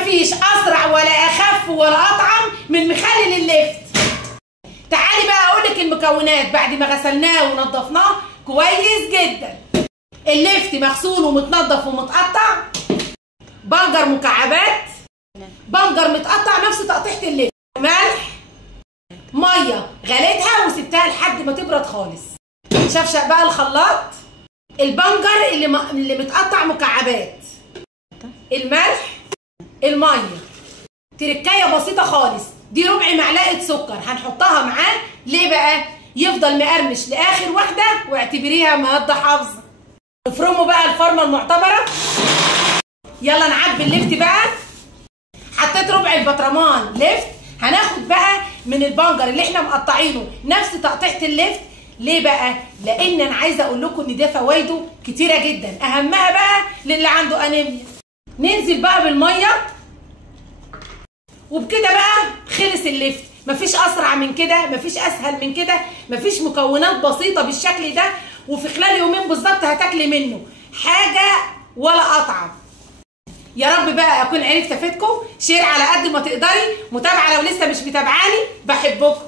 مفيش اسرع ولا اخف ولا اطعم من مخلل اللفت. تعالي بقى اقولك المكونات بعد ما غسلناه ونضفناه كويس جدا. اللفت مغسول ومتنضف ومتقطع، بنجر مكعبات، بنجر متقطع نفس تقطيعة اللفت، ملح، ميه غليتها وسبتها لحد ما تبرد خالص. شفشق بقى الخلاط، البنجر اللي متقطع مكعبات، الملح، الميه، تركايه بسيطه خالص، دي ربع معلقه سكر هنحطها معاه. ليه بقى؟ يفضل مقرمش لاخر واحده واعتبريها ماده حافظه. نفرمه بقى الفرمه المعتبره. يلا نعبي اللفت بقى. حطيت ربع البطرمان لفت، هناخد بقى من البنجر اللي احنا مقطعينه نفس تقطيعه اللفت. ليه بقى؟ لان انا عايزه اقول لكم ان ده فوائده كتيره جدا، اهمها بقى للي عنده انيميا. ننزل بقى بالميه، وبكده بقى خلص اللفت. مفيش اسرع من كده، مفيش اسهل من كده، مفيش مكونات بسيطه بالشكل ده، وفي خلال يومين بالظبط هتاكلي منه حاجه ولا اطعم. يا رب بقى اكون عرفت افيدكم. شير على قد ما تقدري، متابعه لو لسه مش متابعاني، بحبكم.